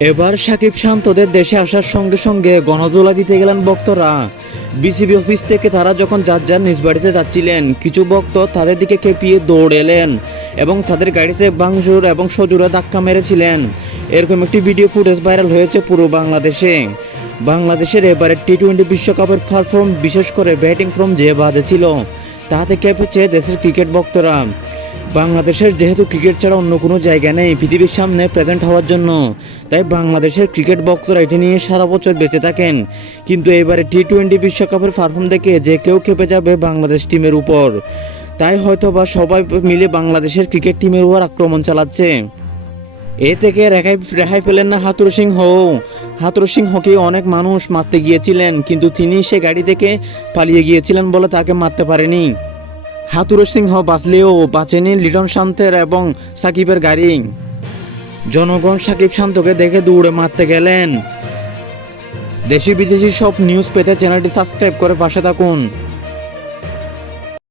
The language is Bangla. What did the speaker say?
এবার সাকিব শান্তদের দেশে আসার সঙ্গে সঙ্গে গণদোলা দিতে গেলেন ভক্তরা। বিসিবি অফিস থেকে তারা যখন যার যার নিজ বাড়িতে যাচ্ছিলেন, কিছু ভক্ত তাদের দিকে খেপিয়ে দৌড় এলেন এবং তাদের গাড়িতে ভাঙচুর এবং সজোরে ধাক্কা মেরেছিলেন। এরকম একটি ভিডিও ফুটেজ ভাইরাল হয়েছে পুরো বাংলাদেশে। বাংলাদেশের এবারে টি-20 বিশ্বকাপের পারফর্ম, বিশেষ করে ব্যাটিং ফর্ম যে বাজে ছিল, তাতে খেপেছে দেশের ক্রিকেট ভক্তরা। বাংলাদেশের যেহেতু ক্রিকেট ছাড়া অন্য কোনো জায়গা নেই পৃথিবীর সামনে প্রেজেন্ট হওয়ার জন্য, তাই বাংলাদেশের ক্রিকেট ভক্তরা এটি নিয়ে সারা বছর বেঁচে থাকেন। কিন্তু এবারে টি-20 বিশ্বকাপের পারফর্ম দেখে যে কেউ খেপে যাবে বাংলাদেশ টিমের উপর। তাই হয়তো বা সবাই মিলে বাংলাদেশের ক্রিকেট টিমের উপর আক্রমণ চালাচ্ছে। এ থেকে রেহাই পেলেন না হাথুরু সিংহ। হাথুরু সিংহকে অনেক মানুষ মারতে গিয়েছিলেন, কিন্তু তিনি সে গাড়ি থেকে পালিয়ে গিয়েছিলেন বলে তাকে মারতে পারেনি। হাথুরু সিংহ বাঁচলেও বাঁচেনি লিটন শান্তের এবং সাকিবের গাড়ি। জনগণ সাকিব শান্তকে দেখে দৌড়ে মারতে গেলেন। দেশি বিদেশি সব নিউজ পেতে চ্যানেলটি সাবস্ক্রাইব করে পাশে থাকুন।